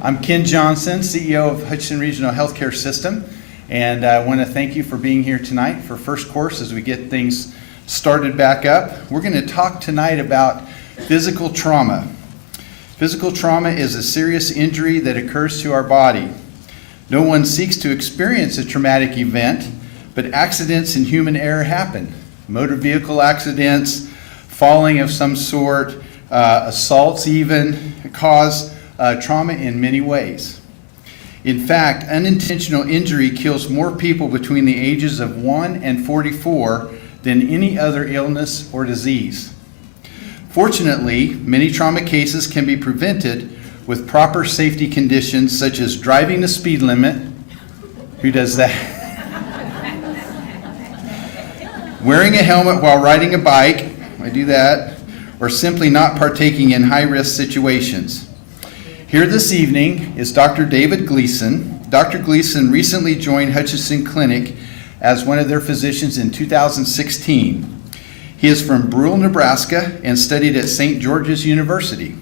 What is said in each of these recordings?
I'm Ken Johnson, CEO of Hutchinson Regional Healthcare System, and I want to thank you for being here tonight for first course as we get things started back up. We're going to talk tonight about physical trauma. Physical trauma is a serious injury that occurs to our body. No one seeks to experience a traumatic event, but accidents and human error happen. Motor vehicle accidents, falling of some sort, assaults even cause trauma in many ways. In fact, unintentional injury kills more people between the ages of 1 and 44 than any other illness or disease. Fortunately, many trauma cases can be prevented with proper safety conditions such as driving the speed limit. Who does that? Wearing a helmet while riding a bike, I do that, or simply not partaking in high-risk situations. Here this evening is Dr. David Gleason. Dr. Gleason recently joined Hutchinson Clinic as one of their physicians in 2016. He is from Brule, Nebraska, and studied at St. George's University.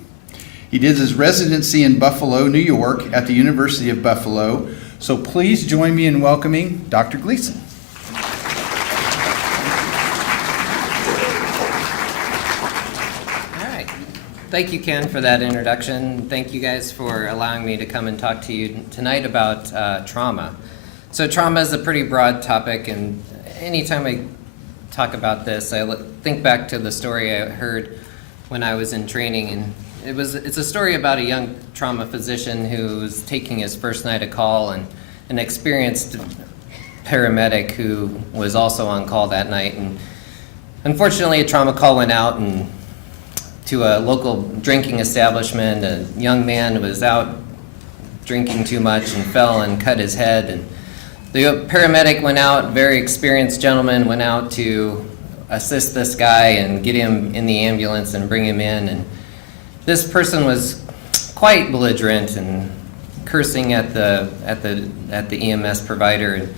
He did his residency in Buffalo, New York at the University of Buffalo. So please join me in welcoming Dr. Gleason. Thank you, Ken, for that introduction. Thank you guys for allowing me to come and talk to you tonight about trauma. So trauma is a pretty broad topic, and anytime I talk about this, I think back to the story I heard when I was in training, and it's a story about a young trauma physician who was taking his first night of call, and an experienced paramedic who was also on call that night. And unfortunately, a trauma call went out and to a local drinking establishment. A young man was out drinking too much and fell and cut his head. And the paramedic went out, very experienced gentleman, went out to assist this guy and get him in the ambulance and bring him in. And this person was quite belligerent and cursing at the EMS provider. And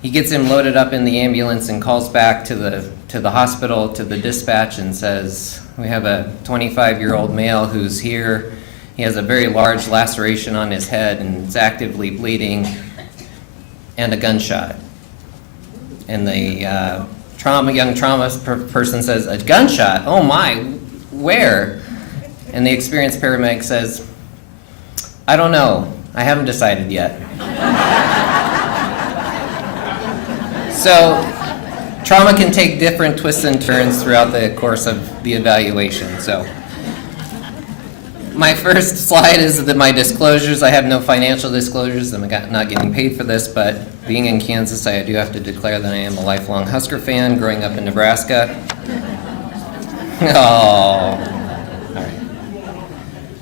he gets him loaded up in the ambulance and calls back to the hospital, to the dispatch, and says, "We have a 25-year-old male who's here. He has a very large laceration on his head and is actively bleeding, and a gunshot." And the young trauma person says, "A gunshot? Oh my, where?" And the experienced paramedic says, "I don't know. I haven't decided yet." So trauma can take different twists and turns throughout the course of the evaluation. So my first slide is my disclosures. I have no financial disclosures. I'm not getting paid for this, but being in Kansas, I do have to declare that I am a lifelong Husker fan growing up in Nebraska. Oh.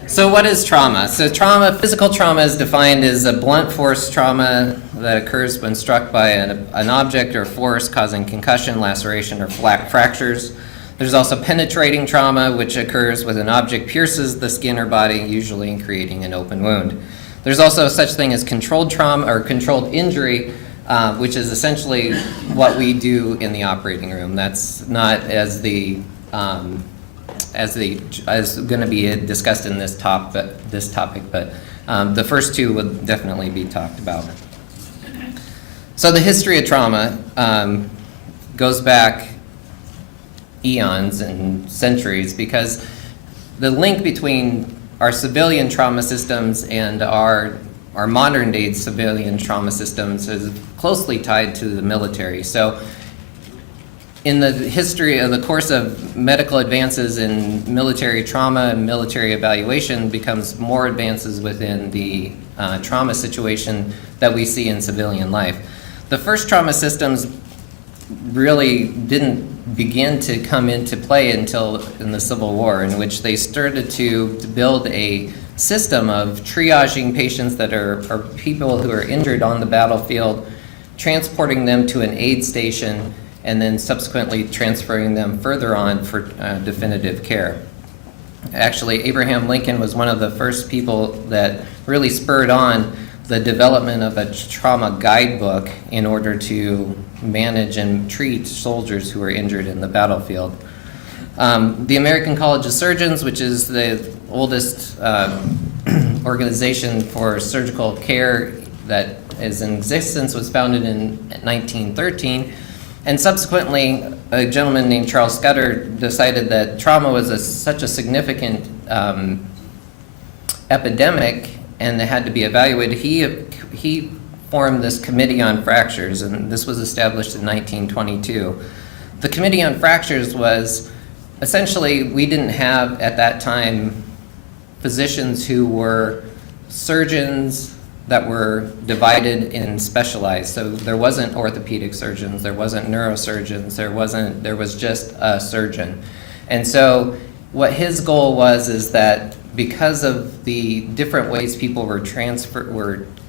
So what is trauma? So physical trauma is defined as a blunt force trauma that occurs when struck by an object or force causing concussion, laceration, or fractures. There's also penetrating trauma, which occurs when an object pierces the skin or body, usually creating an open wound. There's also such thing as controlled trauma or controlled injury, which is essentially what we do in the operating room. That's not as going to be discussed in this topic, but the first two will definitely be talked about. So the history of trauma goes back eons and centuries, because the link between our civilian trauma systems and our modern day civilian trauma systems is closely tied to the military. So in the history of the course of medical advances in military trauma and military evaluation becomes more advances within the trauma situation that we see in civilian life. The first trauma systems really didn't begin to come into play until in the Civil War, in which they started to build a system of triaging patients that are people who are injured on the battlefield, transporting them to an aid station, and then subsequently transferring them further on for definitive care. Actually, Abraham Lincoln was one of the first people that really spurred on the development of a trauma guidebook in order to manage and treat soldiers who were injured in the battlefield. The American College of Surgeons, which is the oldest organization for surgical care that is in existence was founded in 1913. And subsequently, a gentleman named Charles Scudder decided that trauma was such a significant epidemic and it had to be evaluated. He formed this Committee on Fractures, and this was established in 1922. The Committee on Fractures was essentially, we didn't have at that time physicians who were surgeons that were divided and specialized. So there wasn't orthopedic surgeons, there wasn't neurosurgeons, there was just a surgeon. And so what his goal was is that because of the different ways people were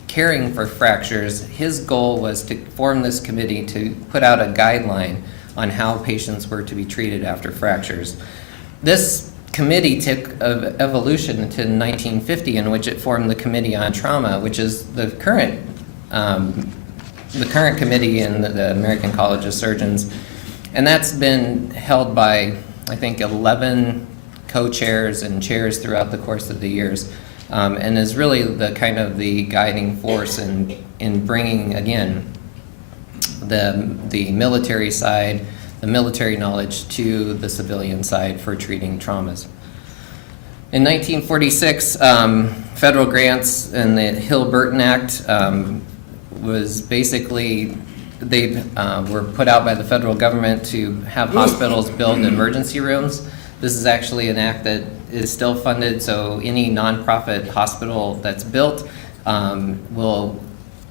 caring for fractures, his goal was to form this committee to put out a guideline on how patients were to be treated after fractures. This committee took evolution into 1950, in which it formed the Committee on Trauma, which is the current committee in the American College of Surgeons. And that's been held by, I think, 11 co-chairs and chairs throughout the course of the years, and is really the kind of the guiding force in bringing, again, the military side, the military knowledge to the civilian side for treating traumas. In 1946, federal grants and the Hill-Burton Act was basically, they were put out by the federal government to have hospitals build emergency rooms. This is actually an act that is still funded, so any nonprofit hospital that's built will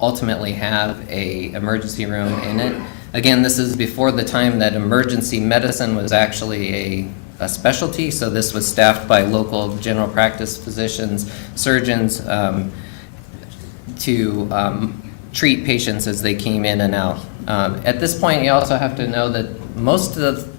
ultimately have a emergency room in it. Again, this is before the time that emergency medicine was actually a specialty, so this was staffed by local general practice physicians, surgeons, to treat patients as they came in and out. At this point, you also have to know that most of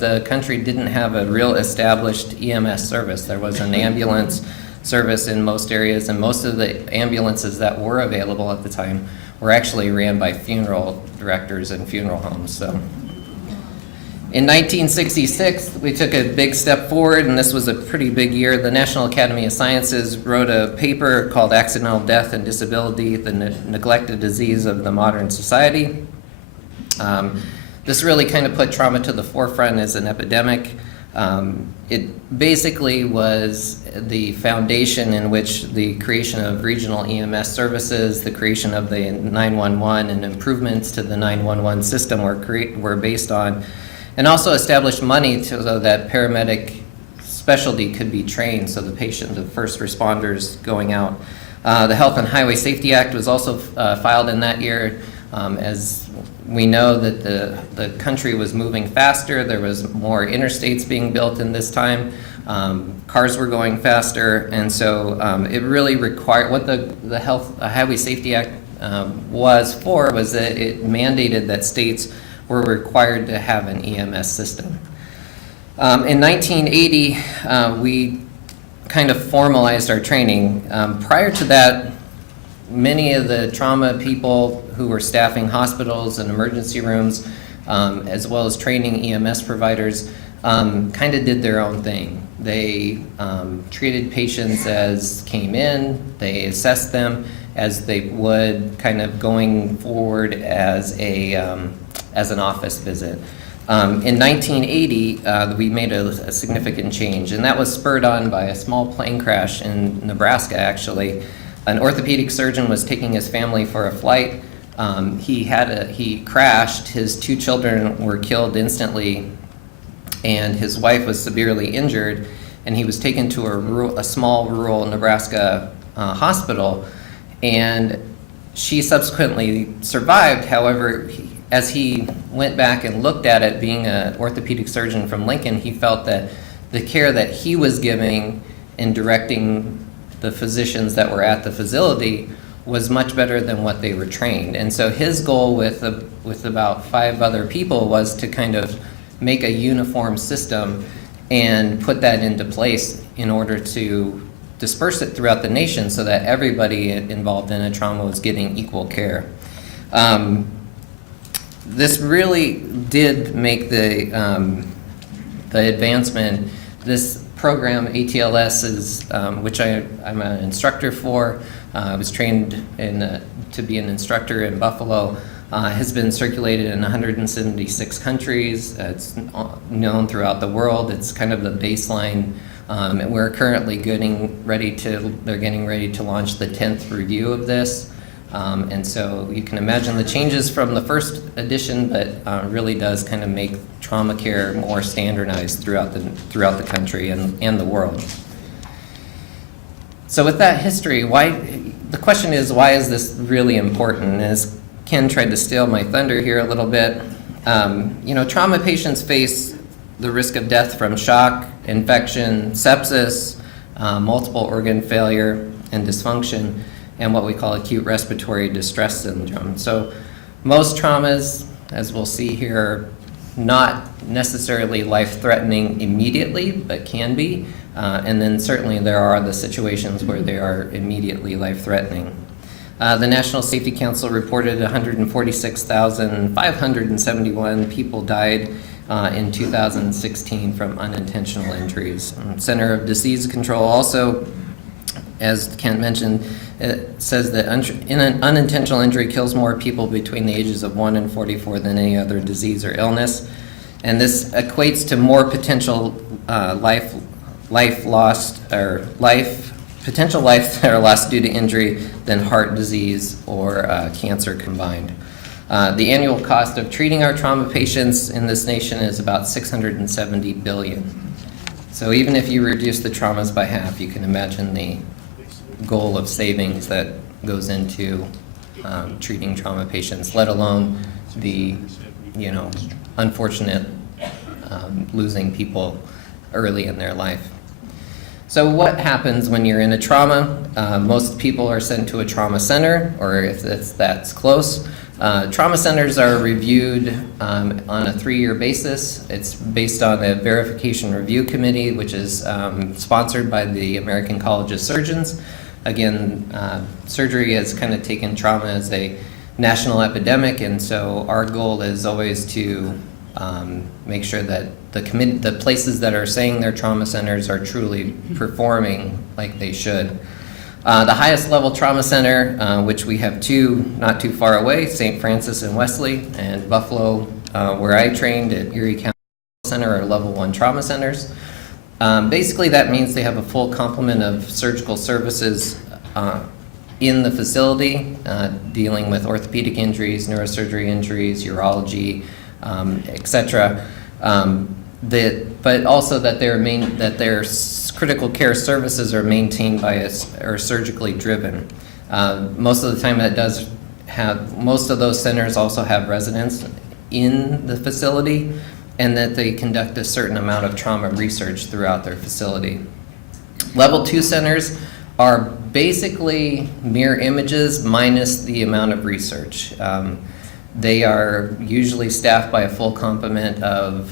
the country didn't have a real established EMS service. There was an ambulance service in most areas, and most of the ambulances that were available at the time were actually ran by funeral directors and funeral homes. So, in 1966, we took a big step forward, and this was a pretty big year. The National Academy of Sciences wrote a paper called Accidental Death and Disability, the Neglected Disease of the Modern Society. This really kind of put trauma to the forefront as an epidemic. It basically was the foundation in which the creation of regional EMS services, the creation of the 911 and improvements to the 911 system were based on, and also established money so that paramedic specialty could be trained, so the patient, the first responders going out. The Health and Highway Safety Act was also filed in that year. As we know that the country was moving faster, there was more interstates being built in this time, cars were going faster, and so it really required, what the Health Highway Safety Act was that it mandated that states were required to have an EMS system. In 1980, we kind of formalized our training. Prior to that, many of the trauma people who were staffing hospitals and emergency rooms, as well as training EMS providers, kind of did their own thing. They treated patients as came in, they assessed them as they would kind of going forward as an office visit. In 1980, we made a significant change, and that was spurred on by a small plane crash in Nebraska, actually. An orthopedic surgeon was taking his family for a flight. He crashed, his 2 children were killed instantly, and his wife was severely injured, and he was taken to a small rural Nebraska hospital, and she subsequently survived. However, as he went back and looked at it, being an orthopedic surgeon from Lincoln, he felt that the care that he was giving in directing the physicians that were at the facility was much better than what they were trained. And so his goal with about 5 other people was to kind of make a uniform system and put that into place in order to disperse it throughout the nation so that everybody involved in a trauma was getting equal care. This really did make the advancement, this program, ATLS, is, which I'm an instructor for. I was trained to be an instructor in Buffalo. Has been circulated in 176 countries. It's known throughout the world. It's kind of the baseline. And we're currently they're getting ready to launch the 10th review of this. And so you can imagine the changes from the first edition, but really does kind of make trauma care more standardized throughout the country and the world. So with that history, the question is, why is this really important? And as Ken tried to steal my thunder here a little bit, trauma patients face the risk of death from shock, infection, sepsis, multiple organ failure and dysfunction, and what we call acute respiratory distress syndrome. So most traumas, as we'll see here, are not necessarily life-threatening immediately, but can be. And then certainly there are the situations where they are immediately life-threatening. The National Safety Council reported 146,571 people died in 2016 from unintentional injuries. Center of Disease Control also, as Kent mentioned, it says that an unintentional injury kills more people between the ages of 1 and 44 than any other disease or illness. And this equates to more potential potential life that are lost due to injury than heart disease or cancer combined. The annual cost of treating our trauma patients in this nation is about $670 billion. So even if you reduce the traumas by half, you can imagine the goal of savings that goes into treating trauma patients, let alone the unfortunate losing people early in their life. So what happens when you're in a trauma? Most people are sent to a trauma center, or if that's close. Trauma centers are reviewed on a 3-year basis. It's based on a verification review committee, which is sponsored by the American College of Surgeons. Again, surgery has kind of taken trauma as a national epidemic, and so our goal is always to make sure that the places that are saying they're trauma centers are truly performing like they should. The highest level trauma center, which we have two not too far away, St. Francis and Wesley, and Buffalo, where I trained at Erie County Center, are level 1 trauma centers. Basically that means they have a full complement of surgical services in the facility, dealing with orthopedic injuries, neurosurgery injuries, urology, etc. But also that their critical care services are maintained by or surgically driven. Most of the time most of those centers also have residents in the facility, and that they conduct a certain amount of trauma research throughout their facility. Level 2 centers are basically mirror images minus the amount of research. They are usually staffed by a full complement of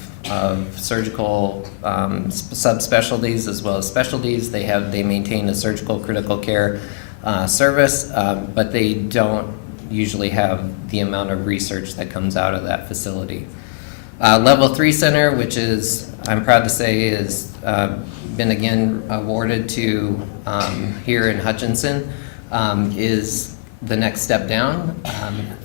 surgical subspecialties as well as specialties. They maintain a surgical critical care service, but they don't usually have the amount of research that comes out of that facility. Level 3 center, which is, I'm proud to say, is been again awarded to here in Hutchinson, is the next step down.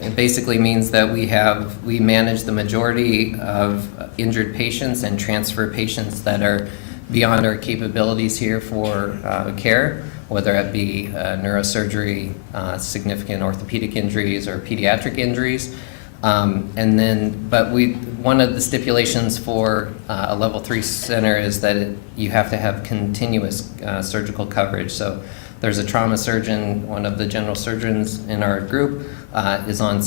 It basically means that we manage the majority of injured patients and transfer patients that are beyond our capabilities here for care, whether it be neurosurgery, significant orthopedic injuries, or pediatric injuries. But one of the stipulations for a level 3 center is that you have to have continuous surgical coverage. So there's a trauma surgeon, one of the general surgeons in our group, is on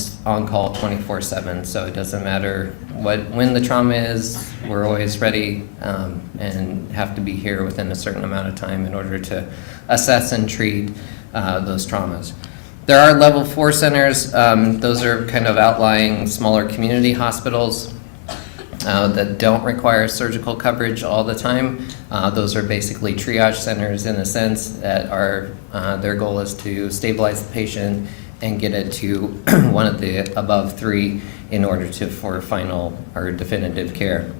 call 24/7. So it doesn't matter when the trauma is, we're always ready and have to be here within a certain amount of time in order to assess and treat those traumas. There are level 4 centers. Those are kind of outlying smaller community hospitals that don't require surgical coverage all the time. Those are basically triage centers in a sense that are, their goal is to stabilize the patient and get it to one of the above 3 in order for final or definitive care.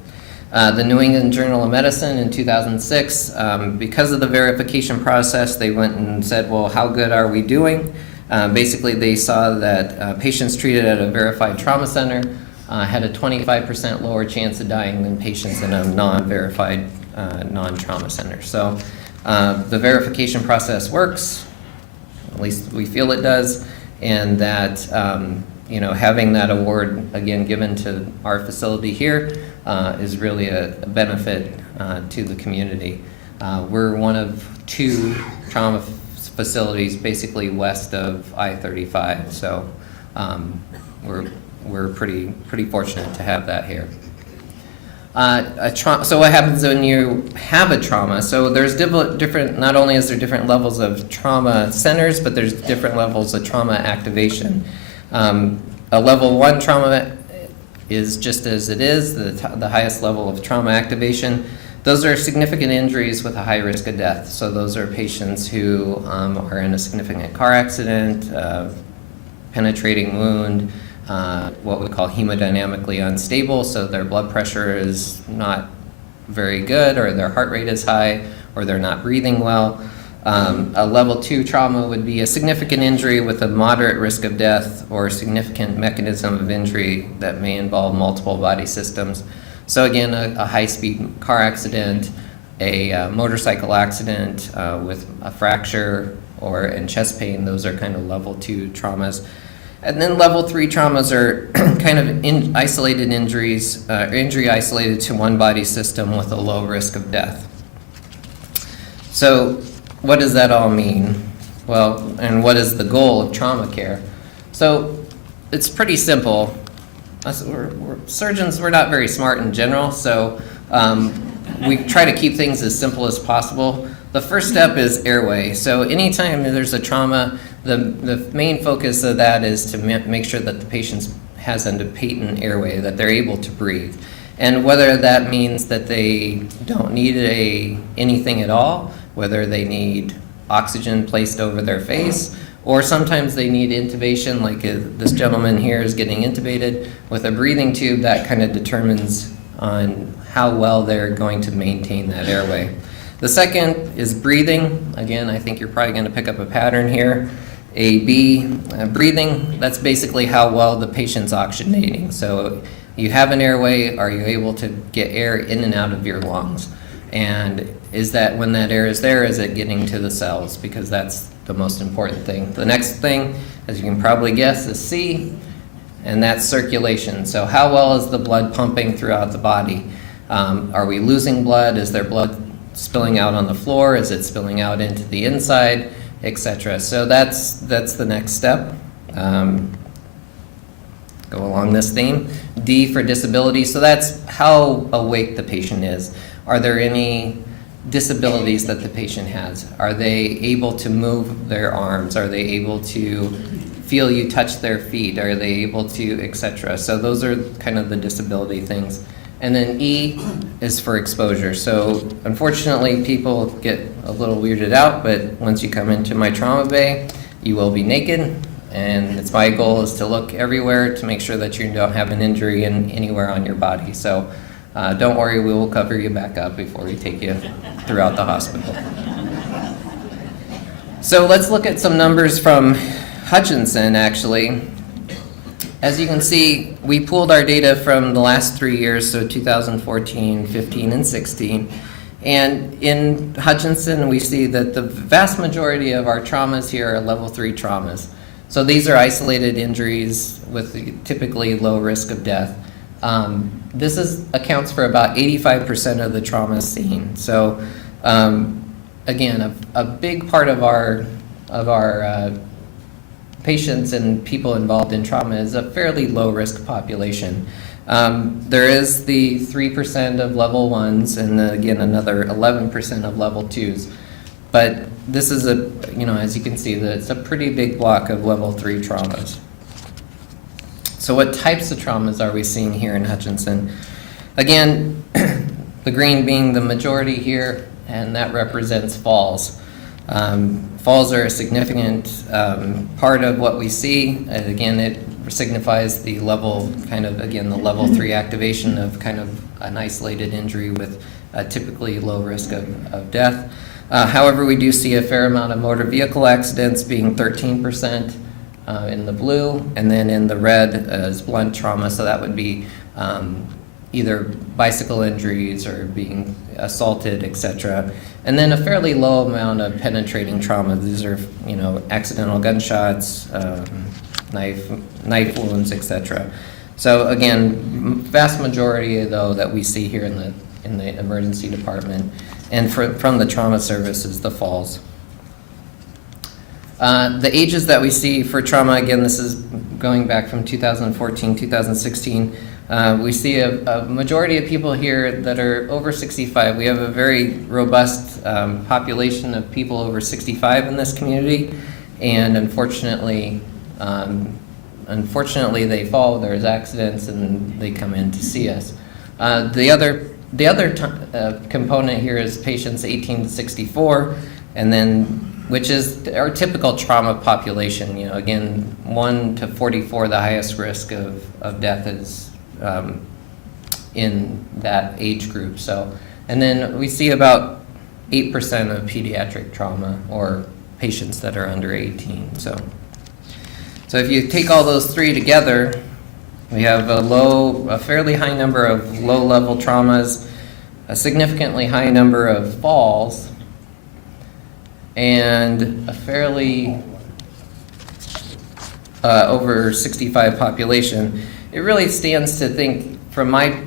The New England Journal of Medicine in 2006, because of the verification process, they went and said, well, how good are we doing? Basically, they saw that patients treated at a verified trauma center had a 25% lower chance of dying than patients in a non-verified, non-trauma center. So the verification process works, at least we feel it does, and that having that award again given to our facility here is really a benefit to the community. We're one of 2 trauma facilities basically west of I-35, so we're pretty fortunate to have that here. So what happens when you have a trauma? So there's different, not only is there different levels of trauma centers, but there's different levels of trauma activation. A level 1 trauma is just as it is, the highest level of trauma activation. Those are significant injuries with a high risk of death. So those are patients who are in a significant car accident, penetrating wound, what we call hemodynamically unstable, so their blood pressure is not very good, or their heart rate is high, or they're not breathing well. A level 2 trauma would be a significant injury with a moderate risk of death or a significant mechanism of injury that may involve multiple body systems. So again, a high-speed car accident, a motorcycle accident with a fracture and chest pain, those are kind of level 2 traumas. And then level 3 traumas are kind of isolated injuries, injury isolated to one body system with a low risk of death. So what does that all mean? Well, and what is the goal of trauma care? So it's pretty simple. We're surgeons, we're not very smart in general, so we try to keep things as simple as possible. The first step is airway. So anytime there's a trauma, the main focus of that is to make sure that the patient has a patent airway, that they're able to breathe. And whether that means that they don't need anything at all, whether they need oxygen placed over their face, or sometimes they need intubation, like this gentleman here is getting intubated with a breathing tube, that kind of determines on how well they're going to maintain that airway. The second is breathing. Again, I think you're probably going to pick up a pattern here. Breathing, that's basically how well the patient's oxygenating. So you have an airway, are you able to get air in and out of your lungs? And is that, when that air is there, is it getting to the cells? Because that's the most important thing. The next thing, as you can probably guess, is C, and that's circulation. So how well is the blood pumping throughout the body? Are we losing blood? Is there blood spilling out on the floor? Is it spilling out into the inside, etc.? So that's the next step. Go along this theme. D for disability. So that's how awake the patient is. Are there any disabilities that the patient has? Are they able to move their arms? Are they able to feel you touch their feet? Are they able to, etc.? So those are kind of the disability things. And then E is for exposure. So unfortunately, people get a little weirded out, but once you come into my trauma bay, you will be naked. And it's my goal is to look everywhere to make sure that you don't have an injury anywhere on your body. So don't worry, we will cover you back up before we take you throughout the hospital. So let's look at some numbers from Hutchinson, actually. As you can see, we pulled our data from the last 3 years, so 2014, 15, and 16. And in Hutchinson, we see that the vast majority of our traumas here are level 3 traumas. So these are isolated injuries with typically low risk of death. This accounts for about 85% of the traumas seen. So again, a big part of our patients and people involved in trauma is a fairly low risk population. There is the 3% of level 1s and again another 11% of level 2s. But this is as you can see, it's a pretty big block of level 3 traumas. So what types of traumas are we seeing here in Hutchinson? Again, the green being the majority here, and that represents falls. Falls are a significant part of what we see. Again, it signifies the level, kind of, again, the level 3 activation of kind of an isolated injury with typically low risk of death. However, we do see a fair amount of motor vehicle accidents, being 13% in the blue, and then in the red is blunt trauma, so that would be either bicycle injuries or being assaulted, etc. And then a fairly low amount of penetrating trauma. These are, accidental gunshots, knife wounds, etc. So again, vast majority though that we see here in the emergency department and from the trauma service is the falls. The ages that we see for trauma, again, this is going back from 2014, 2016. We see a majority of people here that are over 65. We have a very robust population of people over 65 in this community, and unfortunately they fall, there's accidents, and they come in to see us. The other component here is patients 18 to 64, and then which is our typical trauma population. Again, 1 to 44, the highest risk of death is in that age group. So, and then we see about 8% of pediatric trauma or patients that are under 18. So if you take all those three together, we have a fairly high number of low-level traumas, a significantly high number of falls, and a fairly over 65 population. It really stands to think from my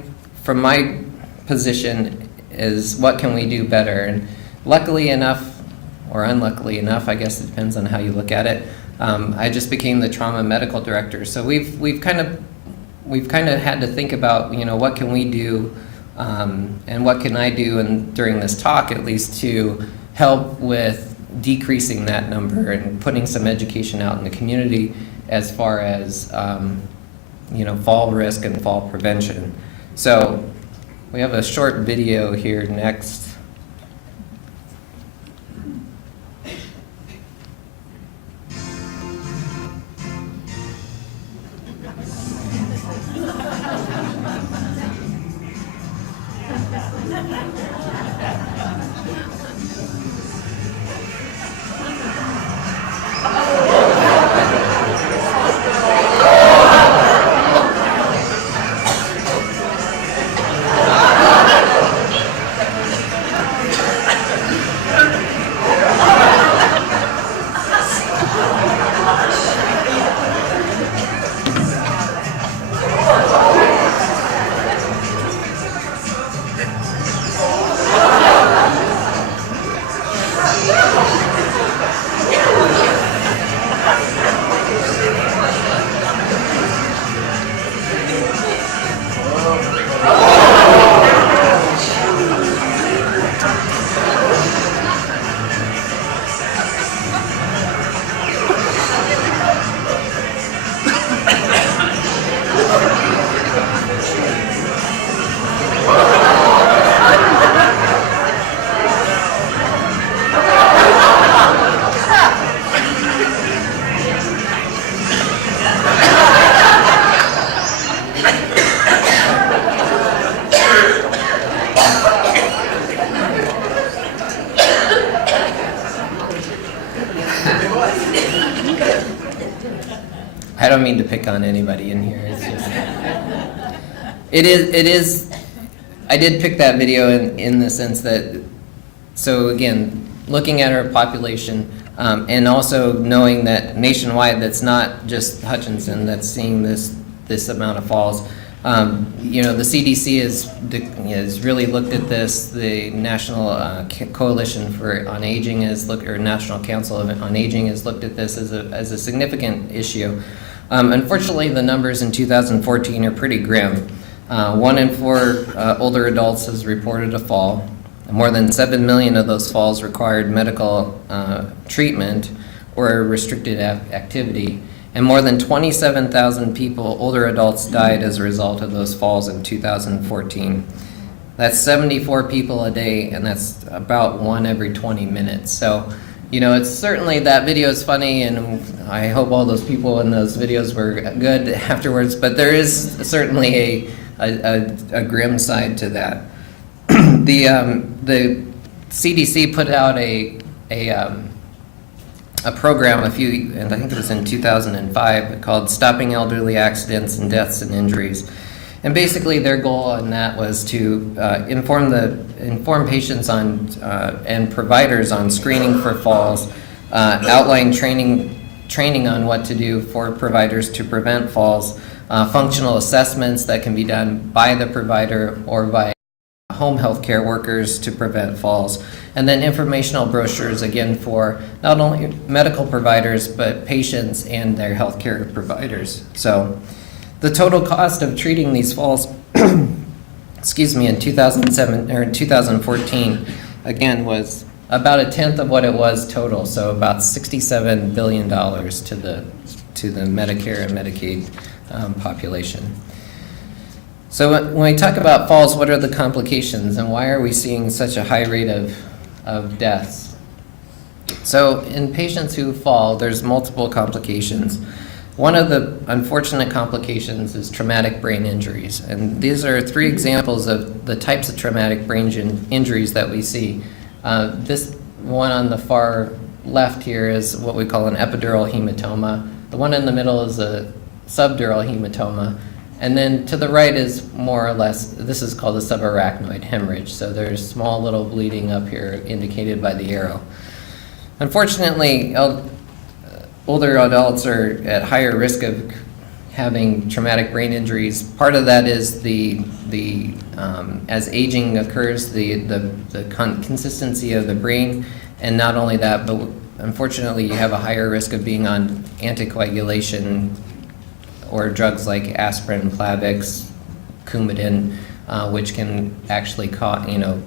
position is what can we do better? And luckily enough, or unluckily enough, I guess it depends on how you look at it. I just became the trauma medical director, so we've kind of had to think about what can we do, and what can I do, and during this talk at least, to help with decreasing that number and putting some education out in the community as far as fall risk and fall prevention. So we have a short video here next. I don't mean to pick on anybody in here. It's just, it is, I did pick that video in the sense that, so again, looking at our population, and also knowing that nationwide, that's not just Hutchinson that's seeing this amount of falls. The CDC has really looked at this. The National Coalition on Aging or National Council on Aging has looked at this as a significant issue. Unfortunately, the numbers in 2014 are pretty grim. 1 in 4 older adults has reported a fall. More than 7 million of those falls required medical treatment or restricted activity. And more than 27,000 people, older adults, died as a result of those falls in 2014. That's 74 people a day, and that's about 1 every 20 minutes. So It's certainly, that video is funny, and I hope all those people in those videos were good afterwards, but there is certainly a grim side to that. The CDC put out a program and I think it was in 2005, called Stopping Elderly Accidents and Deaths and Injuries. And basically their goal on that was to inform patients on and providers on screening for falls, outline training on what to do for providers to prevent falls, functional assessments that can be done by the provider or by home health care workers to prevent falls, and then informational brochures, again, for not only medical providers but patients and their healthcare providers. So the total cost of treating these falls, excuse me, in 2014, again, was about a tenth of what it was total, so about $67 billion to the Medicare and Medicaid population. So when we talk about falls, what are the complications and why are we seeing such a high rate of deaths? So in patients who fall, there's multiple complications. One of the unfortunate complications is traumatic brain injuries, and these are 3 examples of the types of traumatic brain injuries that we see. This one on the far left here is what we call an epidural hematoma. The one in the middle is a subdural hematoma. And then to the right is more or less, this is called a subarachnoid hemorrhage. So there's small little bleeding up here indicated by the arrow. Unfortunately, older adults are at higher risk of having traumatic brain injuries. Part of that is as aging occurs, the consistency of the brain, and not only that, but unfortunately you have a higher risk of being on anticoagulation or drugs like aspirin, Plavix, Coumadin, which can actually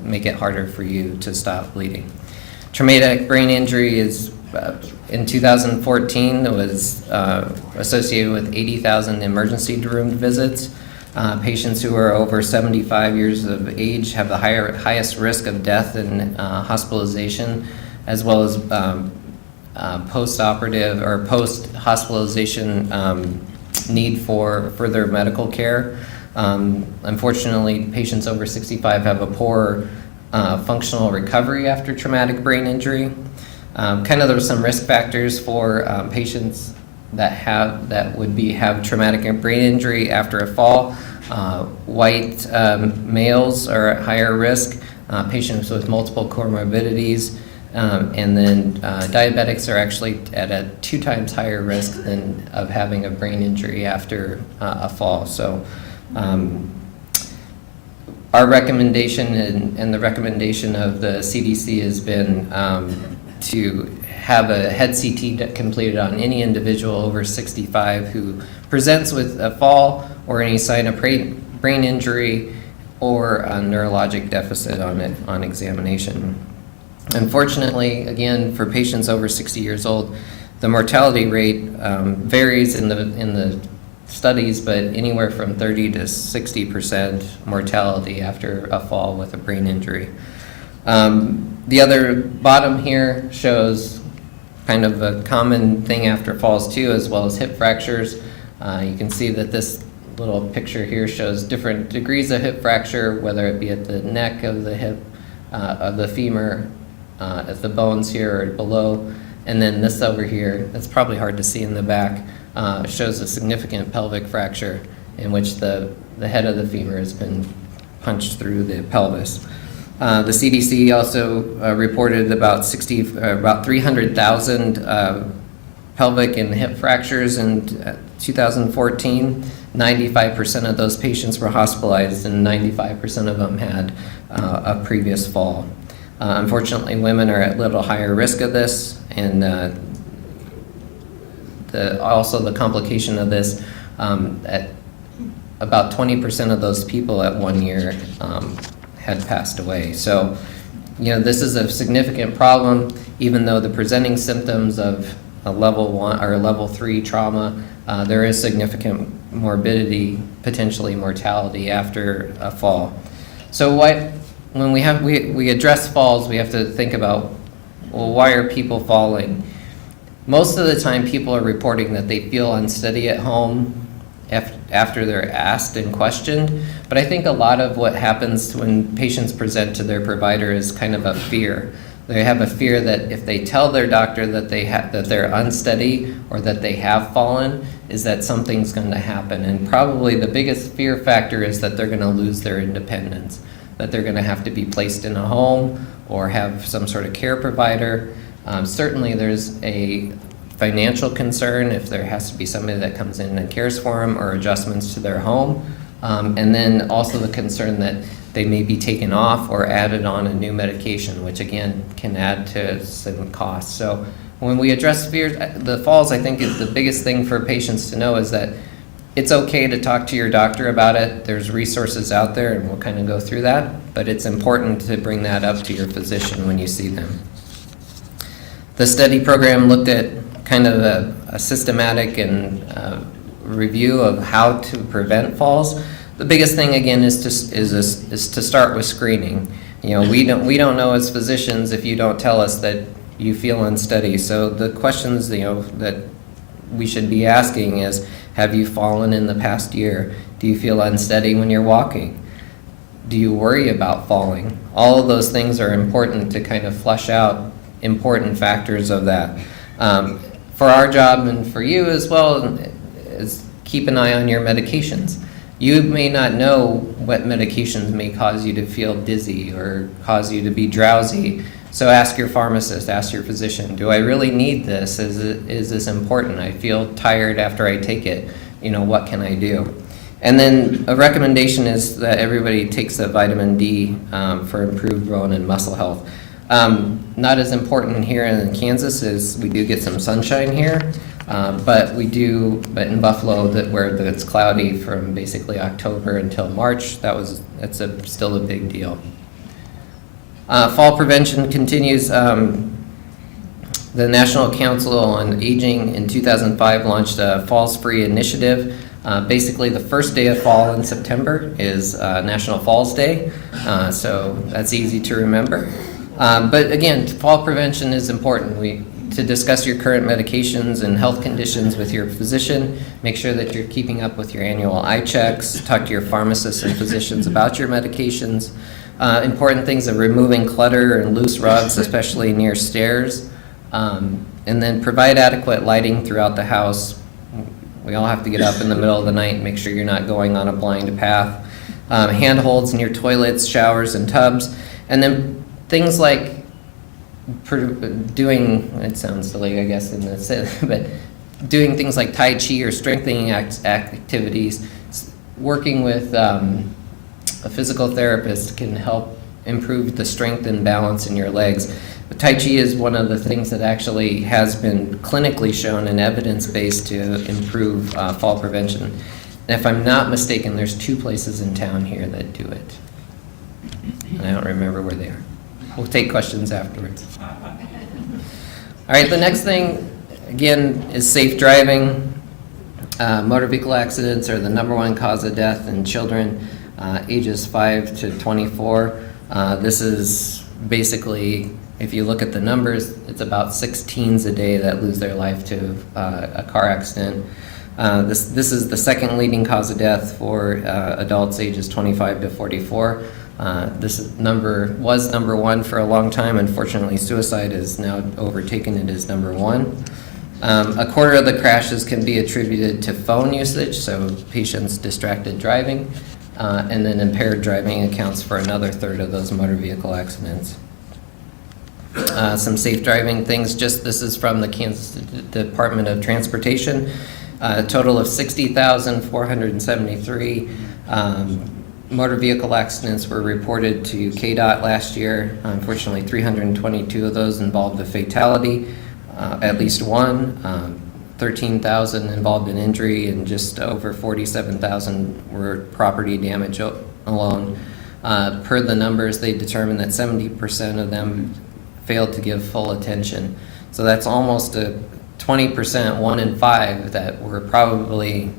make it harder for you to stop bleeding. Traumatic brain injury is, in 2014, it was associated with 80,000 emergency room visits. Patients who are over 75 years of age have the highest risk of death and hospitalization, as well as post-operative or post-hospitalization need for further medical care. Unfortunately, patients over 65 have a poor functional recovery after traumatic brain injury. There were some risk factors for patients that have traumatic brain injury after a fall. White males are at higher risk, patients with multiple comorbidities, and then diabetics are actually at a 2 times higher risk of having a brain injury after a fall. So our recommendation and the recommendation of the CDC has been to have a head CT completed on any individual over 65 who presents with a fall or any sign of brain injury or a neurologic deficit on examination. Unfortunately, again, for patients over 60 years old, the mortality rate varies in the studies, but anywhere from 30 to 60% mortality after a fall with a brain injury. The other bottom here shows kind of a common thing after falls too, as well as hip fractures. You can see that this little picture here shows different degrees of hip fracture, whether it be at the neck of the hip, of the femur, at the bones here or below. And then this over here, it's probably hard to see in the back, shows a significant pelvic fracture in which the head of the femur has been punched through the pelvis. The CDC also reported about 300,000 pelvic and hip fractures in 2014. 95% of those patients were hospitalized, and 95% of them had a previous fall. Unfortunately, women are at a little higher risk of this, and also the complication of this, at about 20% of those people at 1 year had passed away. So, this is a significant problem, even though the presenting symptoms of a level 1 or level 3 trauma, there is significant morbidity, potentially mortality after a fall. So when we address falls, we have to think about well, why are people falling? Most of the time, people are reporting that they feel unsteady at home after they're asked and questioned. But I think a lot of what happens when patients present to their provider is kind of a fear. They have a fear that if they tell their doctor that that they're unsteady or that they have fallen, is that something's going to happen. And probably the biggest fear factor is that they're going to lose their independence, that they're going to have to be placed in a home or have some sort of care provider. Certainly there's a financial concern if there has to be somebody that comes in and cares for them, or adjustments to their home. And then also the concern that they may be taken off or added on a new medication, which again can add to some costs. So when we address fears, the falls, I think is the biggest thing for patients to know is that it's okay to talk to your doctor about it. There's resources out there, and we'll kind of go through that, but it's important to bring that up to your physician when you see them. The study program looked at kind of a systematic and review of how to prevent falls. The biggest thing again is to start with screening. You know, we don't know as physicians if you don't tell us that you feel unsteady. So the questions, you know, that we should be asking is, have you fallen in the past year? Do you feel unsteady when you're walking? Do you worry about falling? All of those things are important to kind of flush out important factors of that. For our job and for you as well, is keep an eye on your medications. You may not know what medications may cause you to feel dizzy or cause you to be drowsy. So ask your pharmacist, ask your physician, do I really need this? Is this important? I feel tired after I take it. You know, what can I do? And then a recommendation is that everybody takes the vitamin D for improved bone and muscle health. Not as important here in Kansas as we do get some sunshine here, but in Buffalo, where it's cloudy from basically October until March, that's still a big deal. Fall prevention continues. The National Council on Aging in 2005 launched a Falls Free initiative. Basically, the first day of fall in September is National Falls Day, so that's easy to remember. But again, fall prevention is important. To discuss your current medications and health conditions with your physician, make sure that you're keeping up with your annual eye checks, talk to your pharmacists and physicians about your medications. Important things are removing clutter and loose rugs, especially near stairs, and then provide adequate lighting throughout the house. We all have to get up in the middle of the night and make sure you're not going on a blind path. Handholds near toilets, showers, and tubs, and then things like doing, it sounds silly, I guess, in this, but doing things like Tai Chi or strengthening activities, working with a physical therapist can help improve the strength and balance in your legs. But Tai Chi is one of the things that actually has been clinically shown and evidence-based to improve fall prevention. And if I'm not mistaken, there's 2 places in town here that do it. And I don't remember where they are. We'll take questions afterwards. All right, the next thing, again, is safe driving. Motor vehicle accidents are the #1 cause of death in children ages 5 to 24. This is basically, if you look at the numbers, it's about 6 teens a day that lose their life to a car accident. This is the second leading cause of death for adults ages 25 to 44. This number was #1 for a long time. Unfortunately, suicide has now overtaken it as #1. A quarter of the crashes can be attributed to phone usage, so patients distracted driving, and then impaired driving accounts for another third of those motor vehicle accidents. Some safe driving things, this is from the Kansas Department of Transportation. A total of 60,473 motor vehicle accidents were reported to KDOT last year. Unfortunately, 322 of those involved a fatality, at least one. 13,000 involved in injury, and just over 47,000 were property damage alone. Per the numbers, they determined that 70% of them failed to give full attention. So that's almost a 20%, 1 in 5, that were probably,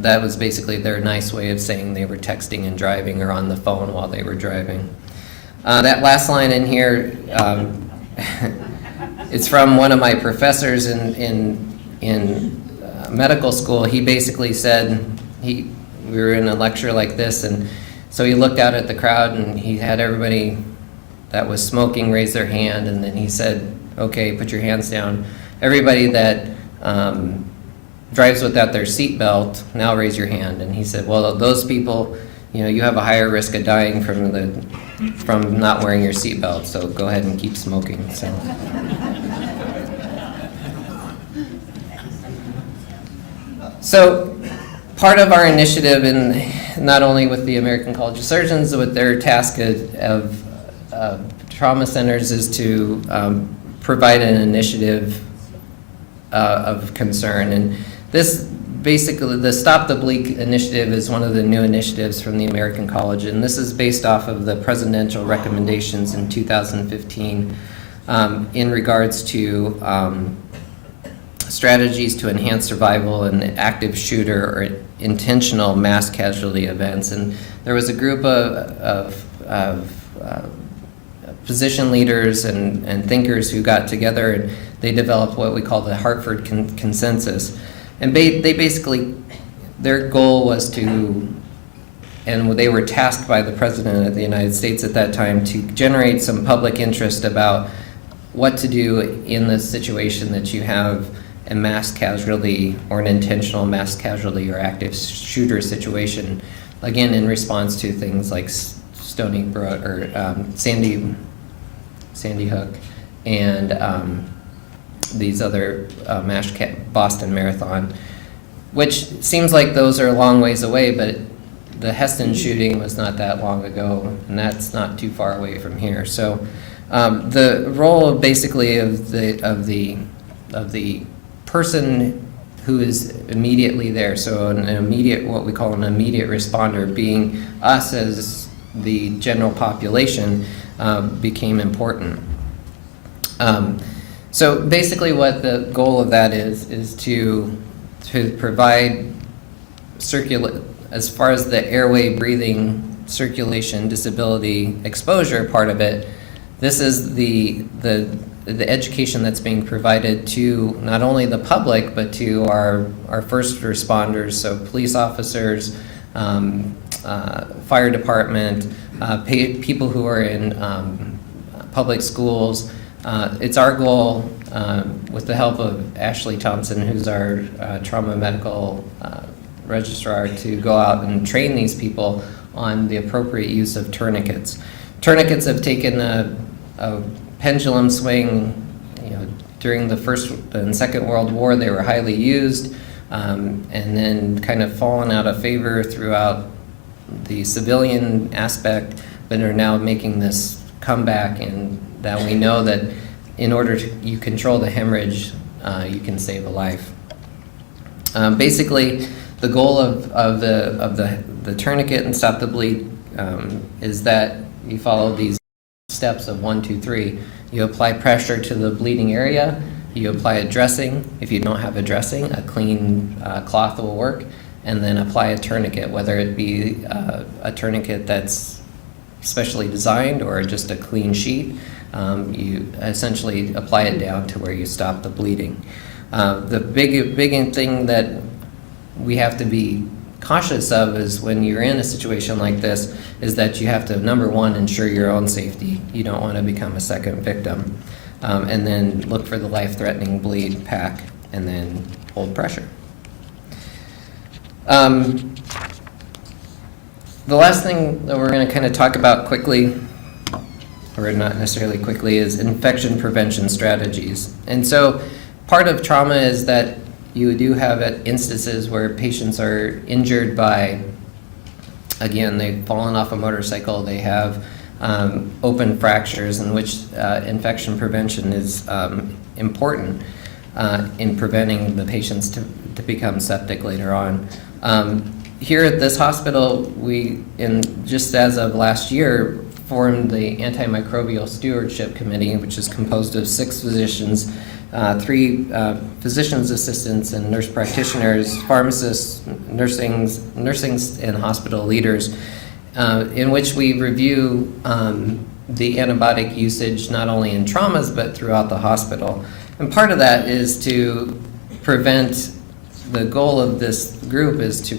that was basically their nice way of saying they were texting and driving or on the phone while they were driving. That last line in here, it's from one of my professors in medical school. He basically said, we were in a lecture like this, and so he looked out at the crowd and he had everybody that was smoking raise their hand, and then he said, okay, put your hands down. Everybody that drives without their seatbelt, now raise your hand. And he said, well, those people, you have a higher risk of dying from not wearing your seatbelt, so go ahead and keep smoking. So part of our initiative, not only with the American College of Surgeons, with their task of trauma centers, is to provide an initiative of concern. And this basically, the Stop the Bleed initiative is one of the new initiatives from the American College, and this is based off of the presidential recommendations in 2015 in regards to strategies to enhance survival in active shooter or intentional mass casualty events. And there was a group of physician leaders and thinkers who got together, and they developed what we call the Hartford Consensus. And they basically, their goal was to, and they were tasked by the President of the United States at that time, to generate some public interest about what to do in the situation that you have a mass casualty or an intentional mass casualty or active shooter situation, again, in response to things like Stony Brook or Sandy Hook and these other Boston Marathon, which seems like those are a long ways away, but the Heston shooting was not that long ago, and that's not too far away from here. So the role basically of the person who is immediately there, so an immediate, what we call an immediate responder, being us as the general population, became important. So basically what the goal of that is to provide as far as the airway breathing circulation disability exposure part of it, this is the education that's being provided to not only the public, but to our first responders, so police officers, fire department, people who are in public schools. It's our goal, with the help of Ashley Thompson, who's our trauma medical registrar, to go out and train these people on the appropriate use of tourniquets. Tourniquets have taken a pendulum swing. During the First and Second World War, they were highly used, and then kind of fallen out of favor throughout the civilian aspect, but are now making this comeback, and that we know that in order to you control the hemorrhage, you can save a life. Basically, the goal of the tourniquet and Stop the Bleed is that you follow these steps of 1, 2, 3. You apply pressure to the bleeding area. You apply a dressing. If you don't have a dressing, a clean cloth will work. And then apply a tourniquet, whether it be a tourniquet that's specially designed or just a clean sheet. You essentially apply it down to where you stop the bleeding. The big thing that we have to be cautious of is when you're in a situation like this, is that you have to, number one, ensure your own safety. You don't want to become a second victim. And then look for the life-threatening bleed pack, and then hold pressure. The last thing that we're going to kind of talk about quickly, or not necessarily quickly, is infection prevention strategies. And so part of trauma is that you do have instances where patients are injured by, again, they've fallen off a motorcycle, they have open fractures, in which infection prevention is important in preventing the patients to become septic later on. Here at this hospital, we, just as of last year, formed the Antimicrobial Stewardship Committee, which is composed of 6 physicians, 3 physician's assistants and nurse practitioners, pharmacists, nursing and hospital leaders, in which we review the antibiotic usage not only in traumas but throughout the hospital. And part of that is to prevent, the goal of this group is to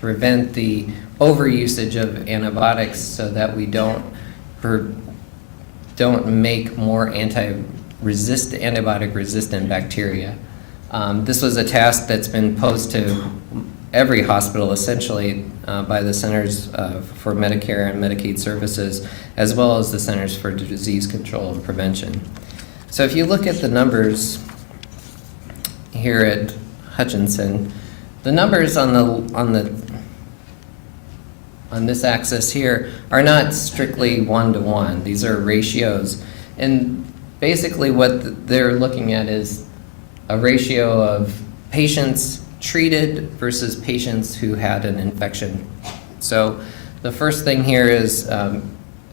prevent the overusage of antibiotics so that we don't make more antibiotic resistant bacteria. This was a task that's been posed to every hospital essentially by the Centers for Medicare and Medicaid Services, as well as the Centers for Disease Control and Prevention. So if you look at the numbers here at Hutchinson, the numbers on this axis here are not strictly one-to-one. These are ratios. And basically what they're looking at is a ratio of patients treated versus patients who had an infection. So the first thing here is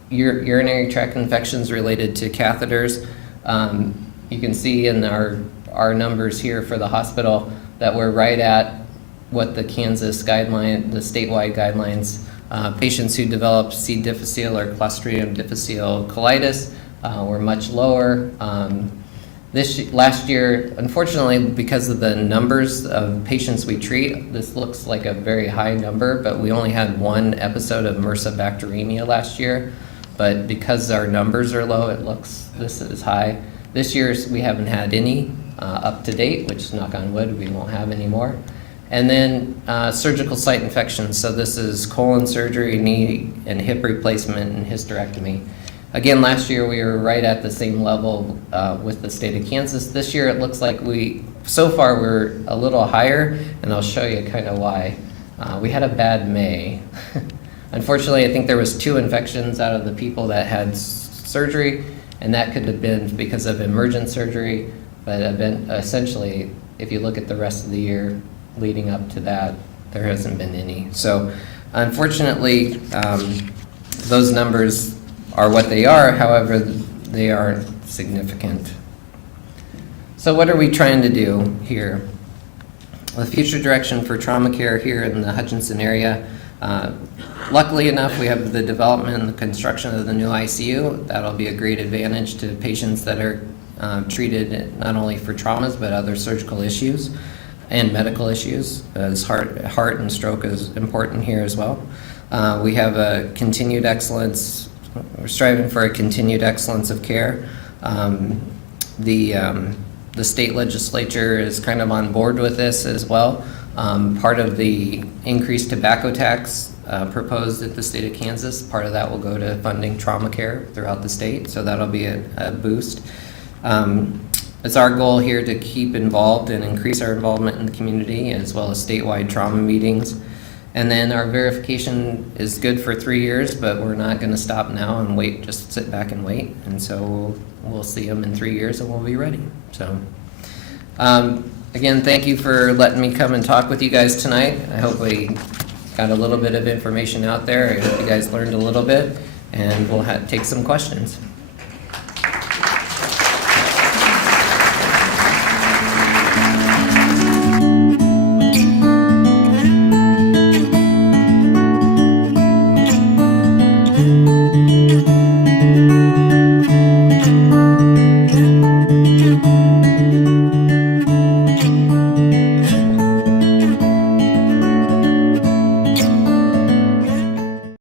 urinary tract infections related to catheters. You can see in our numbers here for the hospital that we're right at what the Kansas guideline, the statewide guidelines. Patients who develop C. difficile or Clostridium difficile colitis were much lower. Last year, unfortunately, because of the numbers of patients we treat, this looks like a very high number, but we only had one episode of MRSA bacteremia last year. But because our numbers are low, this is high. This year, we haven't had any up to date, which, knock on wood, we won't have any more. And then surgical site infections. So this is colon surgery, knee and hip replacement, and hysterectomy. Again, last year we were right at the same level with the state of Kansas. This year it looks like so far we're a little higher, and I'll show you kind of why. We had a bad May. Unfortunately, I think there was 2 infections out of the people that had surgery, and that could have been because of emergent surgery, but essentially, if you look at the rest of the year leading up to that, there hasn't been any. So unfortunately, those numbers are what they are, however, they aren't significant. So what are we trying to do here? The future direction for trauma care here in the Hutchinson area, luckily enough, we have the development and the construction of the new ICU. That'll be a great advantage to patients that are treated not only for traumas but other surgical issues and medical issues, as heart and stroke is important here as well. We have a continued excellence. We're striving for a continued excellence of care. The state legislature is kind of on board with this as well. Part of the increased tobacco tax proposed at the state of Kansas, part of that will go to funding trauma care throughout the state, so that'll be a boost. It's our goal here to keep involved and increase our involvement in the community, as well as statewide trauma meetings. And then our verification is good for 3 years, but we're not going to stop now and wait, just sit back and wait. And so we'll see them in 3 years and we'll be ready. So again, thank you for letting me come and talk with you guys tonight. I hope we got a little bit of information out there. I hope you guys learned a little bit, and we'll take some questions.